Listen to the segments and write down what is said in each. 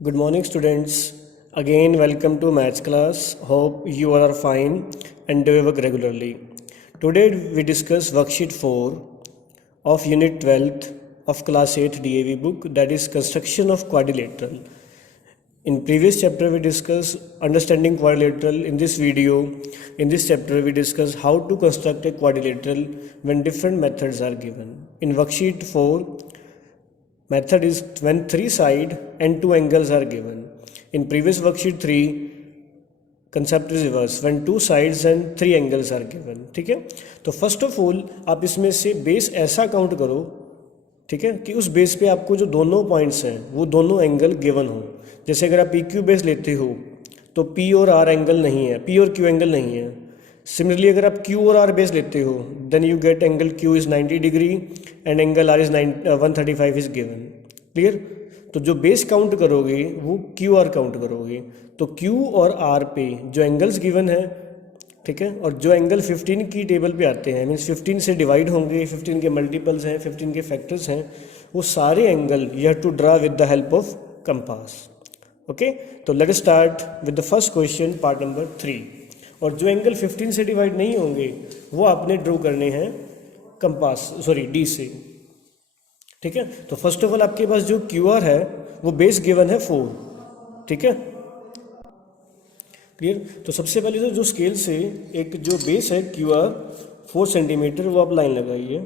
Good morning, students. Again, welcome to maths class. Hope you all are fine and do your work regularly. Today, we discuss worksheet 4 of Unit 12 of Class 8 DAV book, that is Construction of Quadrilateral. In previous chapter, we discussed understanding quadrilateral. In this chapter, we discuss how to construct a quadrilateral when different methods are given. In worksheet 4, method is when three sides and two angles are given. In previous worksheet 3, concept is reverse when two sides and three angles are given. ठीक है, तो first of all आप इसमें से base ऐसा count करो, ठीक है, कि उस बेस पे आपको जो दोनों पॉइंट्स हैं वो दोनों एंगल गिवन हो. जैसे अगर आप पी क्यू बेस लेते हो तो पी और आर एंगल नहीं है, पी और क्यू एंगल नहीं है. सिमिलरली अगर आप क्यू और आर बेस लेते हो then you get angle Q is 90 degree and angle R is 135 is given. Clear. तो जो बेस काउंट करोगे वो क्यू आर काउंट करोगे. तो क्यू और आर पे जो एंगल्स गिवन है, ठीक है, और जो एंगल 15 की टेबल पे आते हैं, मीन्स 15 से डिवाइड होंगे, 15 के मल्टीपल्स हैं, 15 के फैक्टर्स हैं, वो सारे angle you have to draw with the help of compass. Okay, तो let start with the first question, part number 3. और जो एंगल 15 से डिवाइड नहीं होंगे वो आपने ड्रॉ करने हैं कंपास डी से. ठीक है, तो फर्स्ट ऑफ ऑल आपके पास जो क्यू आर है वो बेस गिवन है 4. ठीक है, क्लियर. तो सबसे पहले तो जो स्केल से एक जो बेस है क्यू आर 4 सेंटीमीटर वो आप लाइन लगाइए.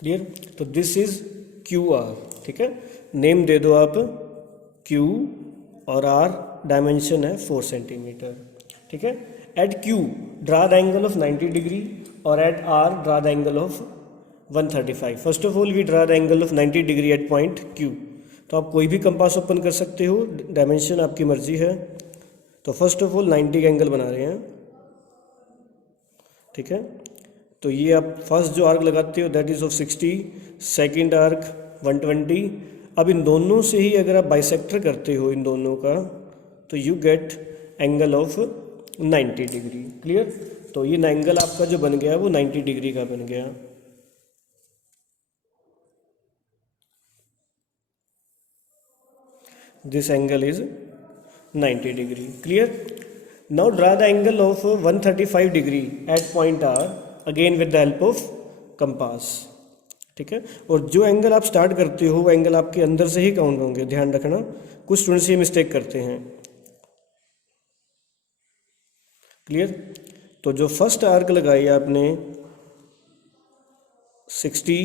क्लियर. तो दिस इज क्यू आर. ठीक है, नेम दे दो आप क्यू और आर डायमेंशन है 4 सेंटीमीटर. ठीक है, at Q draw the angle of 90 degree और at R draw the angle of 135. First of all we draw the angle of 90 degree at point Q. तो आप कोई भी कंपास ओपन कर सकते हो, डायमेंशन आपकी मर्जी है. तो फर्स्ट ऑफ ऑल 90 का एंगल बना रहे हैं. ठीक है, तो ये आप फर्स्ट जो आर्क लगाते हो that is of 60, second arc 120. अब इन दोनों से ही अगर आप बाइसेक्टर करते हो इन दोनों का तो you get angle of 90 degree. Clear. तो ये एंगल आपका जो बन गया वो 90 डिग्री का बन गया. This angle is 90 degree. Clear. Now draw the angle of 135 degree at point R again with the help of compass. ठीक है, और जो एंगल आप स्टार्ट करते हो वो एंगल आपके अंदर से ही काउंट होंगे. ध्यान रखना, कुछ स्टूडेंट्स ये मिस्टेक करते हैं. क्लियर. तो जो फर्स्ट आर्क लगाई आपने 60,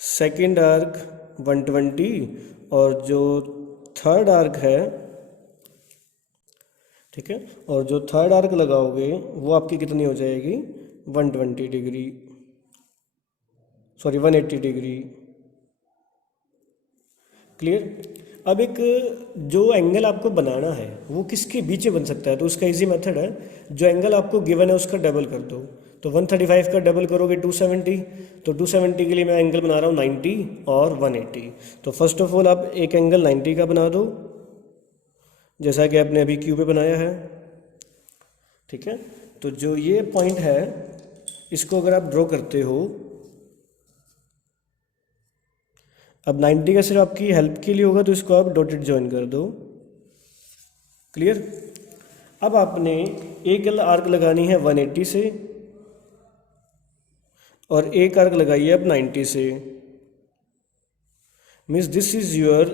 सेकेंड आर्क 120 और जो थर्ड आर्क है, ठीक है, और जो थर्ड आर्क लगाओगे वो आपकी कितनी हो जाएगी 120 डिग्री, सॉरी 180 डिग्री. क्लियर. अब एक जो एंगल आपको बनाना है वो किसके बीच में बन सकता है, तो उसका इजी मेथड है, जो एंगल आपको गिवन है उसका डबल कर दो. तो 135 का डबल करोगे 270. तो 270 के लिए मैं एंगल बना रहा हूँ 90 और 180. तो फर्स्ट ऑफ ऑल आप एक एंगल 90 का बना दो जैसा कि आपने अभी क्यू पे बनाया है. ठीक है, तो जो ये पॉइंट है इसको अगर आप ड्रॉ करते हो, अब 90 का सिर्फ आपकी हेल्प के लिए होगा तो इसको आप डॉटेड ज्वाइन कर दो. क्लियर. अब आपने एक आर्क लगानी है 180 से और एक आर्क लगाइए अब 90 से. Means this is your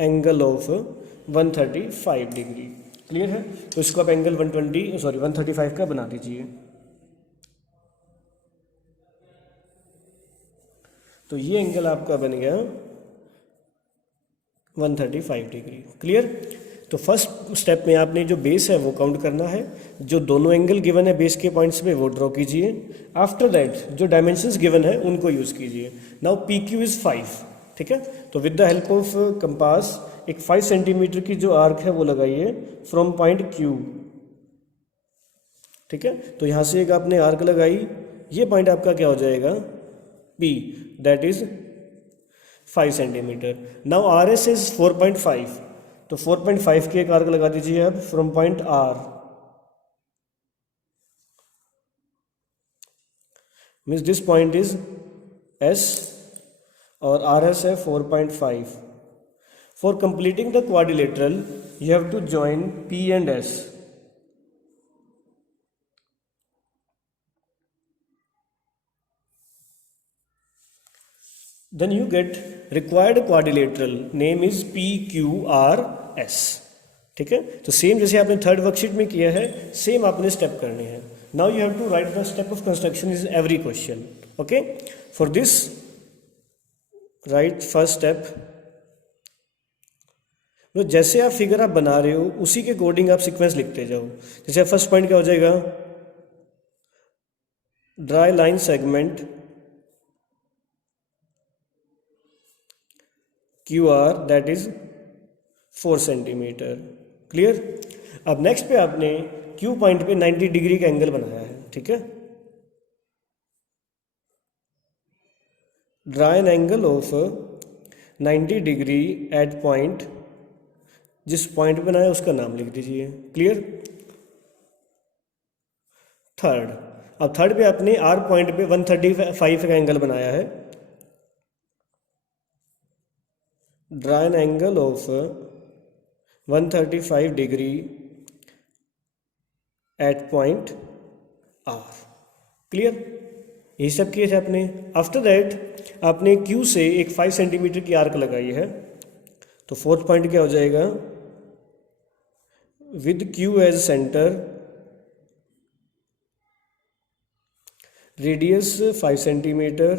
angle of 135 degree. Clear है. तो इसको आप एंगल 135 का बना दीजिए. तो ये एंगल आपका बन गया 135 डिग्री. क्लियर. तो फर्स्ट स्टेप में आपने जो बेस है वो काउंट करना है, जो दोनों एंगल गिवन है बेस के पॉइंट्स पे वो ड्रॉ कीजिए. आफ्टर दैट जो डायमेंशंस गिवन है उनको यूज़ कीजिए. Now P Q is 5. ठीक है, तो with the help of compass एक 5 सेंटीमीटर की जो आर्क है वो लगाइए फ्रॉम पॉइंट क्यू. ठीक है, तो यहाँ से एक आपने आर्क लगाई, ये पॉइंट आपका क्या हो जाएगा P, that is 5 centimetre. Now R S is 4.5. तो 4.5 की एक आर्क लगा दीजिए अब from point R. Means this point is S और आर एस है 4.5. For completing the quadrilateral you have to join P and S. Then you get required quadrilateral name is PQRS. ठीक है, तो सेम जैसे आपने थर्ड वर्कशीट में किया है सेम आपने स्टेप करने हैं. Now you have to write the step of construction is every question. Okay, for this write first step. तो जैसे आप फिगर आप बना रहे हो उसी के अकॉर्डिंग आप सीक्वेंस लिखते जाओ. जैसे फर्स्ट पॉइंट क्या हो जाएगा, dry line segment QR that is 4 centimetre. Clear. अब नेक्स्ट पे आपने Q पॉइंट पे 90 डिग्री का एंगल बनाया है. ठीक है, draw an angle of 90 degree at point. जिस पॉइंट पे बनाया उसका नाम लिख दीजिए. क्लियर. थर्ड, अब थर्ड पे आपने R पॉइंट पे 135 का एंगल बनाया है. Draw an angle of 135 degree at point R. Clear. ये सब किए थे आपने. आफ्टर दैट आपने Q से एक 5 सेंटीमीटर की आर्क लगाई है. तो फोर्थ पॉइंट क्या हो जाएगा, with Q as centre, radius 5 centimetre,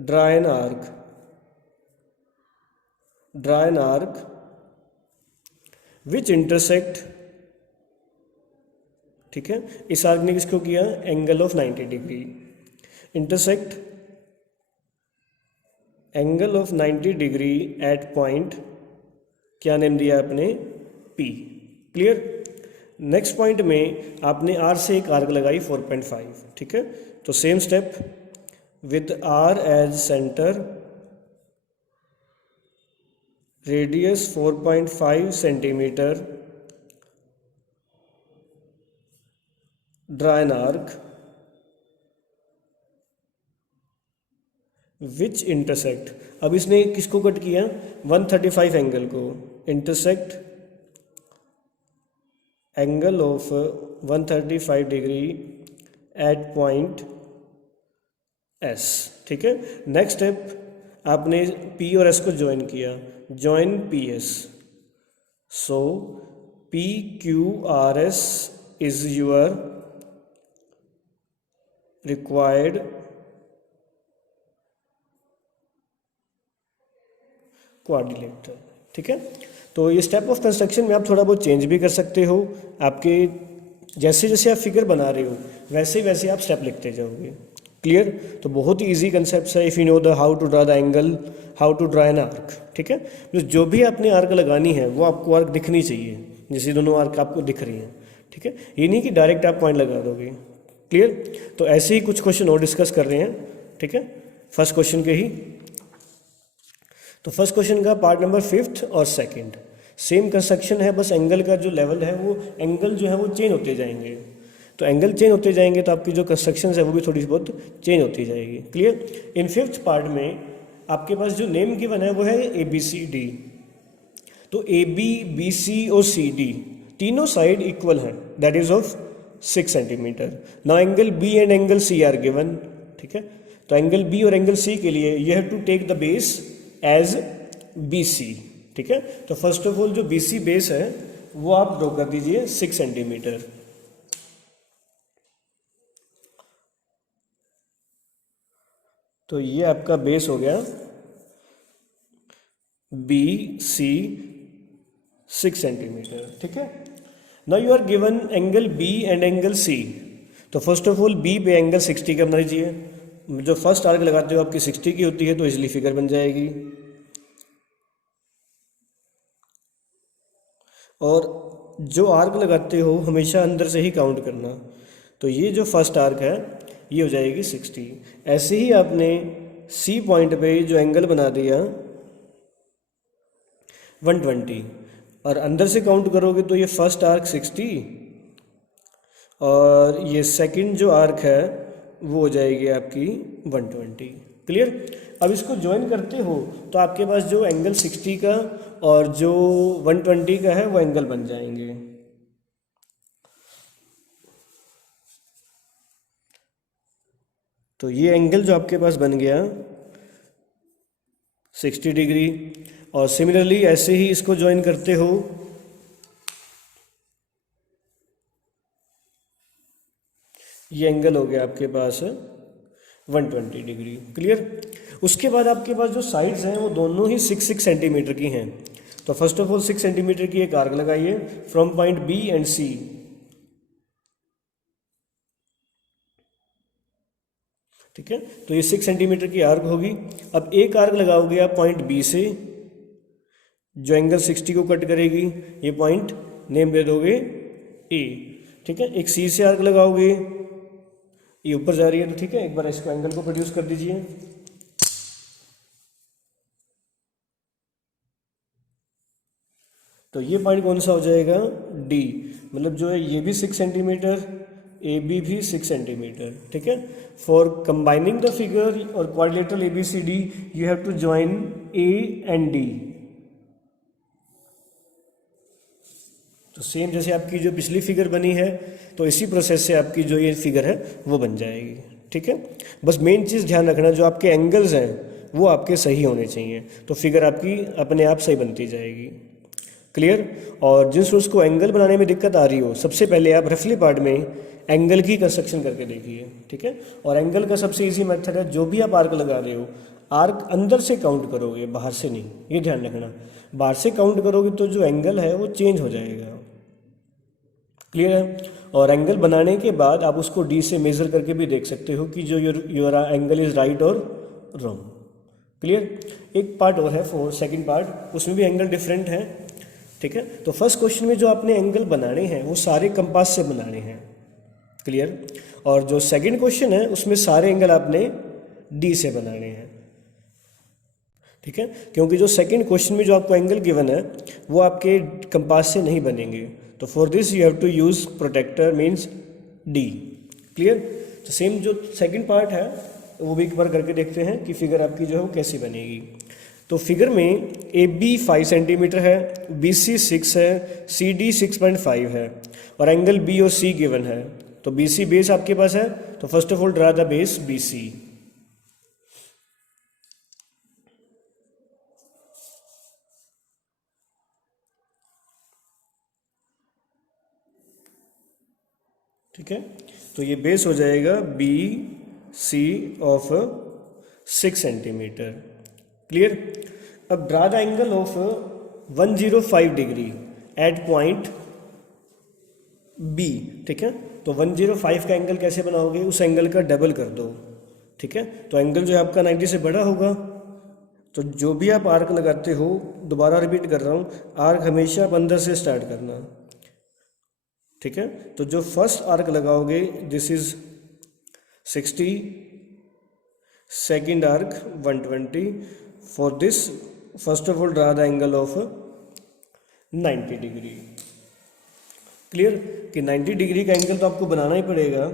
draw an arc. Draw an arc which intersect. ठीक है, इस आर्क ने किसको किया, angle of 90 degree. Intersect angle of 90 degree at point, क्या नेम दिया आपने, P. क्लियर. नेक्स्ट पॉइंट में आपने R से एक आर्क लगाई 4.5. ठीक है, तो same step, with R as centre, radius 4.5 centimetre, draw an arc which intersect. अब इसने किसको कट किया, 135 एंगल को. Intersect angle of 135 degree at point S. ठीक है. नेक्स्ट स्टेप आपने P और S को ज्वाइन किया. Join PS. So PQRS is your required quadrilateral. ठीक है, तो ये स्टेप ऑफ कंस्ट्रक्शन में आप थोड़ा बहुत चेंज भी कर सकते हो. आपके जैसे जैसे आप फिगर बना रहे हो वैसे वैसे आप स्टेप लिखते जाओगे. क्लियर. तो बहुत ही इजी कंसेप्ट है. If you know the how to draw the angle, how to draw an arc. ठीक है, तो जो भी आपने आर्क लगानी है वो आपको आर्क दिखनी चाहिए, जैसे दोनों आर्क आपको दिख रही हैं. ठीक है, ये नहीं कि डायरेक्ट आप पॉइंट लगा दोगे. क्लियर. तो ऐसे ही कुछ क्वेश्चन और डिस्कस कर रहे हैं. ठीक है, फर्स्ट क्वेश्चन के ही. तो फर्स्ट क्वेश्चन का पार्ट नंबर 5th और 2nd सेम कंस्ट्रक्शन है, बस एंगल का जो लेवल है वो एंगल जो है वो चेंज होते जाएंगे. तो एंगल चेंज होते जाएंगे तो आपकी जो कंस्ट्रक्शन है वो भी थोड़ी बहुत चेंज होती जाएगी. क्लियर. इन 5th पार्ट में आपके पास जो नेम गिवन है वो है ABCD. तो AB, BC और CD तीनों साइड इक्वल हैं, that is of 6 centimetre. Now angle B and angle C are given. ठीक है, तो एंगल B और एंगल C के लिए you have to take the base as BC. ठीक है, तो फर्स्ट ऑफ ऑल जो BC बेस है वो आप ड्रॉ कर दीजिए 6 सेंटीमीटर. तो ये आपका बेस हो गया BC 6 सेंटीमीटर. ठीक है. Now you are given angle B and angle C. तो फर्स्ट ऑफ ऑल B पे एंगल 60 का बना दीजिए. जो फर्स्ट आर्क लगाते हो आपकी 60 की होती है तो इजली फिगर बन जाएगी. और जो आर्क लगाते हो हमेशा अंदर से ही काउंट करना. तो ये जो फर्स्ट आर्क है ये हो जाएगी 60. ऐसे ही आपने C पॉइंट पे जो एंगल बना दिया 120 और अंदर से काउंट करोगे तो ये फर्स्ट आर्क 60 और ये सेकंड जो आर्क है वो हो जाएगी आपकी 120. क्लियर। अब इसको ज्वाइन करते हो तो आपके पास जो एंगल 60 का और जो 120 का है वो एंगल बन जाएंगे। तो ये एंगल जो आपके पास बन गया 60 डिग्री, और सिमिलरली ऐसे ही इसको ज्वाइन करते हो ये एंगल हो गया आपके पास 120 डिग्री। क्लियर। उसके बाद आपके पास जो साइड्स हैं वो दोनों ही 6 सेंटीमीटर की हैं। तो फर्स्ट ऑफ ऑल 6 सेंटीमीटर की एक आर्क लगाइए फ्रॉम पॉइंट बी एंड सी। ठीक है, तो ये 6 सेंटीमीटर की आर्क होगी। अब एक आर्क लगाओगे आप पॉइंट बी से जो एंगल 60 को कट करेगी, ये पॉइंट नेम दे दोगे ए। ठीक है, एक सी से आर्क लगाओगे, ये ऊपर जा रही है तो ठीक है, एक बार इसको एंगल को प्रोड्यूस कर दीजिए। तो ये पॉइंट कौन सा हो जाएगा, डी। मतलब जो है ये भी 6 सेंटीमीटर, ए बी भी 6 सेंटीमीटर। ठीक है, फॉर कंबाइनिंग द फिगर और quadrilateral A B C D you have to join A and D. तो सेम जैसे आपकी जो पिछली फिगर बनी है तो इसी प्रोसेस से आपकी जो ये फिगर है वो बन जाएगी। ठीक है, बस मेन चीज़ ध्यान रखना जो आपके एंगल्स हैं वो आपके सही होने चाहिए, तो फिगर आपकी अपने आप सही बनती जाएगी। क्लियर। और जिन स्टूडेंट्स को एंगल बनाने में दिक्कत आ रही हो, सबसे पहले आप रफली पार्ट में एंगल की कंस्ट्रक्शन करके देखिए। ठीक है, और एंगल का सबसे इजी मेथड है, जो भी आप आर्क लगा रहे हो आर्क अंदर से काउंट करोगे, बाहर से नहीं, ये ध्यान रखना। बाहर से काउंट करोगे तो जो एंगल है वो चेंज हो जाएगा। क्लियर है। और एंगल बनाने के बाद आप उसको डी से मेजर करके भी देख सकते हो कि जो योर एंगल इज राइट और रॉन्ग। क्लियर। एक पार्ट और है फॉर सेकंड पार्ट, उसमें भी एंगल डिफरेंट है। ठीक है, तो फर्स्ट क्वेश्चन में जो आपने एंगल बनाने हैं वो सारे कंपास से बनाने हैं। क्लियर। और जो सेकंड क्वेश्चन है उसमें सारे एंगल आपने डी से बनाने हैं। ठीक है, क्योंकि जो सेकंड क्वेश्चन में जो आपको एंगल गिवन है वो आपके कंपास से नहीं बनेंगे, तो for this you have to use protractor means D. Clear. तो सेम जो सेकंड पार्ट है वो भी एक बार करके देखते हैं कि फिगर आपकी जो है वो कैसी बनेगी। तो फिगर में ए बी 5 सेंटीमीटर है, बी सी 6 है, सी डी 6.5 है और एंगल बी और सी गिवन है। तो बी सी बेस आपके पास है, तो first of all draw the base B C. ठीक है, तो ये बेस हो जाएगा B C of 6 centimetre. Clear. अब draw the angle of 105 degree at point B. ठीक है, तो 105 का एंगल कैसे बनाओगे, उस एंगल का डबल कर दो। ठीक है, तो एंगल जो है आपका 90 से बड़ा होगा। तो जो भी आप आर्क लगाते हो, दोबारा रिपीट कर रहा हूँ, आर्क हमेशा आप अंदर से स्टार्ट करना। ठीक है, तो जो फर्स्ट आर्क लगाओगे this is 60, second arc 120। For this first of all draw the angle of 90 degree. Clear कि 90 डिग्री का एंगल तो आपको बनाना ही पड़ेगा।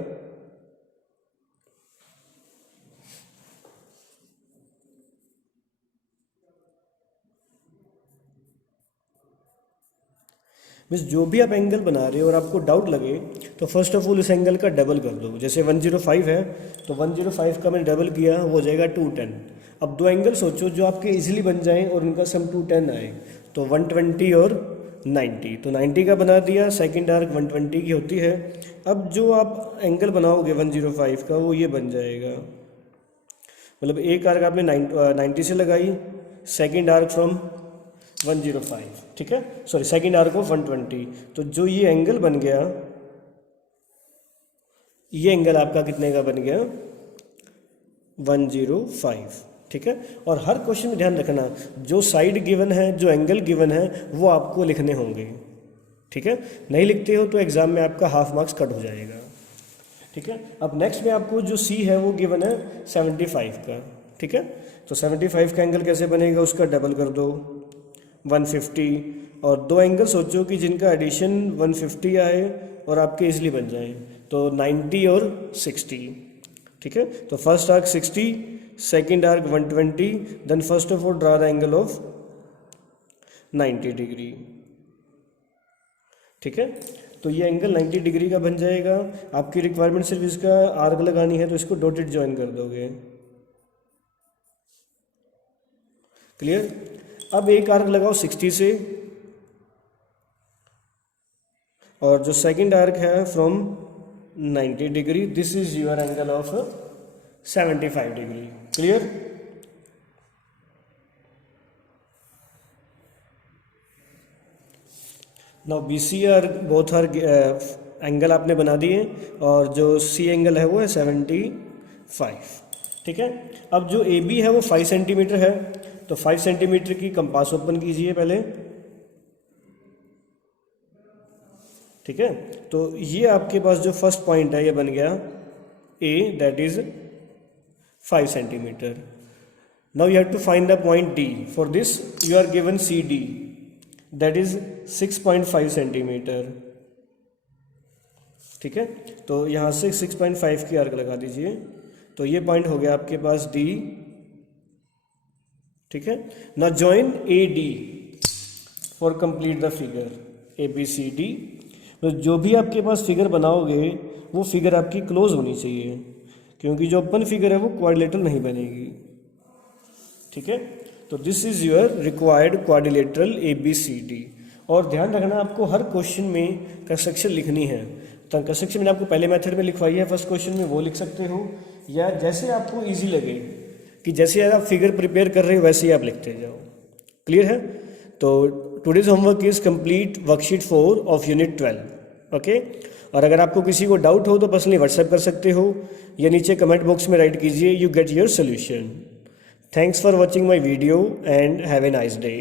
मीन्स जो भी आप एंगल बना रहे हो और आपको डाउट लगे तो फर्स्ट ऑफ ऑल इस एंगल का डबल कर दो। जैसे 105 है तो 105 का मैंने डबल किया, वो हो जाएगा 210। अब दो एंगल सोचो जो आपके इजीली बन जाएं और उनका सम 210 आए, तो 120 और 90, तो 90 का बना दिया। सेकंड आर्क 120 की होती है। अब जो आप एंगल बनाओगे 105 का वो ये बन जाएगा, मतलब एक आर्क आपने 90 से लगाई, सेकंड आर्क फ्रॉम 105। ठीक है, सॉरी सेकंड आर्क ऑफ 120। तो जो ये एंगल बन गया, ये एंगल आपका कितने का बन गया, 105। ठीक है, और हर क्वेश्चन में ध्यान रखना जो साइड गिवन है, जो एंगल गिवन है वो आपको लिखने होंगे। ठीक है, नहीं लिखते हो तो एग्जाम में आपका हाफ मार्क्स कट हो जाएगा। ठीक है, अब नेक्स्ट में आपको जो सी है वो गिवन है 75 का। ठीक है, तो 75 का एंगल कैसे बनेगा, उसका डबल कर दो 150। और दो एंगल सोचो कि जिनका एडिशन 150 आए और आपके इजली बन जाए, तो 90 और 60। ठीक है, तो first arc 60, second arc 120, then first of all draw the angle of 90 degree. ठीक है, तो ये एंगल 90 डिग्री का बन जाएगा। आपकी रिक्वायरमेंट सिर्फ इसका आर्क लगानी है, तो इसको डॉटेड ज्वाइन कर दोगे। क्लियर। अब एक आर्क लगाओ 60 से, और जो सेकंड आर्क है from 90 degree, this is your angle of 75 degree. Clear. Now B C are both are angle आपने बना दिए, और जो सी एंगल है वो है 75। ठीक है, अब जो ए बी है वो 5 सेंटीमीटर है, तो 5 सेंटीमीटर की कंपास ओपन कीजिए पहले। ठीक है, तो ये आपके पास जो फर्स्ट पॉइंट है ये बन गया A, that is 5 centimetre. Now you have to find the point D. For this you are given C D, that is 6.5 centimetre. ठीक है, तो यहाँ से 6.5 की आर्क लगा दीजिए, तो ये पॉइंट हो गया आपके पास डी। ठीक है, ना join A D for complete the figure A B C D. तो जो भी आपके पास फिगर बनाओगे वो फिगर आपकी क्लोज होनी चाहिए, क्योंकि जो ओपन फिगर है वो क्वाड्रिलेटरल नहीं बनेगी। ठीक है, तो this is your required quadrilateral A B C D. और ध्यान रखना, आपको हर क्वेश्चन में कंस्ट्रक्शन लिखनी है। तो कंस्ट्रक्शन मैंने आपको पहले मेथड में लिखवाई है, फर्स्ट क्वेश्चन में वो लिख सकते हो, या जैसे आपको ईजी लगे कि जैसे आप फिगर प्रिपेयर कर रहे हो वैसे ही आप लिखते जाओ। क्लियर है। तो today's homework is complete worksheet 4 of unit 12। Okay, और अगर आपको किसी को डाउट हो तो पर्सनली व्हाट्सएप कर सकते हो, या नीचे कमेंट बॉक्स में राइट कीजिए, you get your solution. Thanks for watching my video and have a nice day.